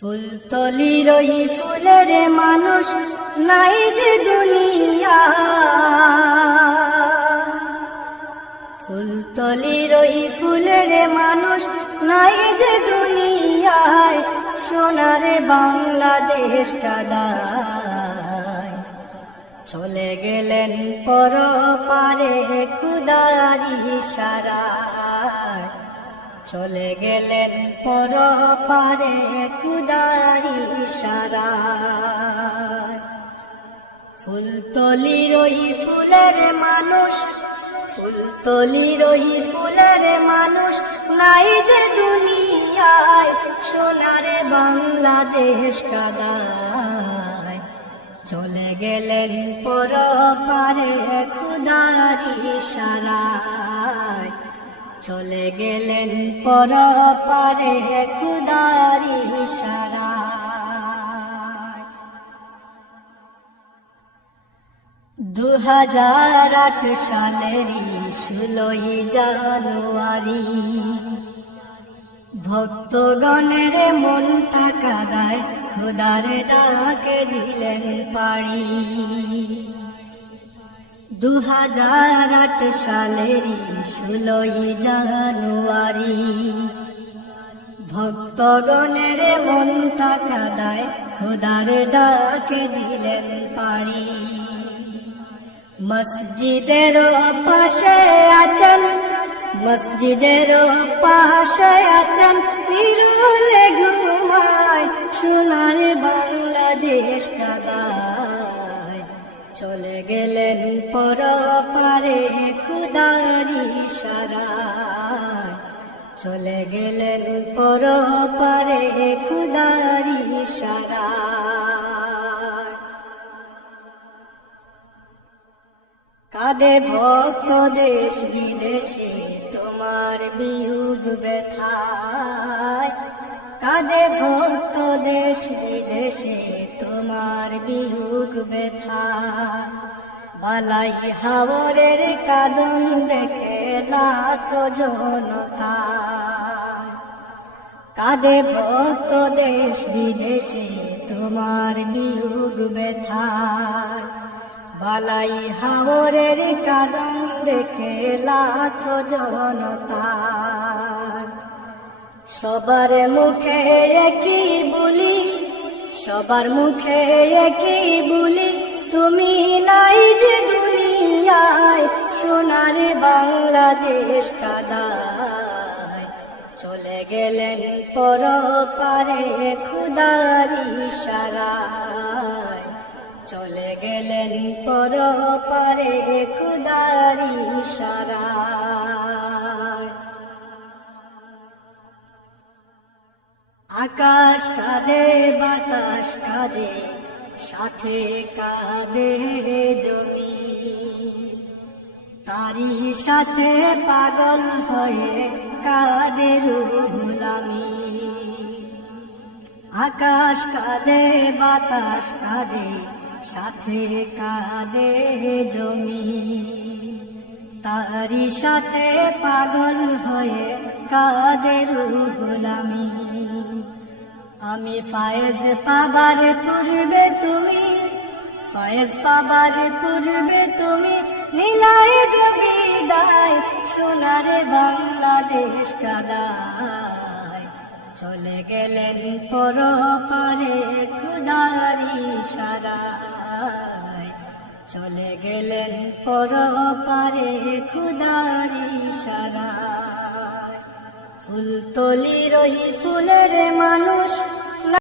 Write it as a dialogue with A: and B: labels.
A: ফুলতলির ওই ফুলের মানুষ নাই যে দুনিয়া। ফুলতলির ওই ফুলের মানুষ নাই যে দুনিয়ায়, সোনারে বাংলাদেশ কাদায়। চলে গেলেন পর পারে খুদারি সারায় চলে গেলেন পর পারে খুদারি সারায়। ফুলতলির ওই ফুলের মানুষ ফুলতলির ওই ফুলের মানুষ, নাই যে দুনিয়ায় সোনারে বাংলাদেশ কাদায়। চলে গেলেন পর পারে খুদারি সারায়। চলে গেলেন পর পারে খুদারি সারায় দু হাজার আট সালেরই ষোলোই জানুয়ারি ভক্তগণের মনটা কাদায় খুদার ডাকে দিলেন পাড়ি। দু হাজার আট সালেরই ষোলোই জানুয়ারি। ভক্তগণের মনটা কাদায় খুদার ডাকে দিলেন পাড়ি। মসজিদের পাশে আছেন, মসজিদের পাশে আছেন নিরুলে ঘুমায়, সোনার বাংলাদেশ কাদায় চলে গেলেন পর পারে খুদারি সারা। চলে গেলেন পর পারে খুদারি সারা। কাঁদে ভক্ত দেশ বিদেশে, তোমার বিয়োগ ব্যথায়। কাঁদে ভক্ত দেশ বিদেশে তোমার বিয়োগ ব্যথা। বালাই হাওরের কাদন দেখে লাখ জনতা। কাঁদে ভক্ত দেশ বিদেশে তোমার বিয়োগ ব্যথায় বালাই হাওরের কাদন দেখে লাখ জনতা। সবার মুখে কি বলি সবার মুখে একই বলি, তুমি নাই যে দুনিয়ায়, সোনার বাংলাদেশ কাদায়। চলে গেলেন পর পারে খুদারি সারায় চলে গেলেন পর পারে খুদারি সারায় আকাশ কাঁদে, বাতাস কাঁদে, সাথে কাঁদে জমি। তারি সাথে পাগল হয়ে কাঁদে রুহুলামি আকাশ কাঁদে, বাতাস কাঁদে, সাথে কাঁদে জমি। তারি সাথে পাগল হয়ে কাঁদে রুহুলামি আমি ফায়েজ পাবার পূর্বে তুমি, ফায়েজ পাবার পূর্বে তুমি নীলাই দায়, সোনারে বাংলাদেশ কাদায়। চলে গেলেন পর পারে খুদারি সারায় চলে গেলেন পর পারে খুদারি সারায় ফুলতলির রহি ফুলের মানুষ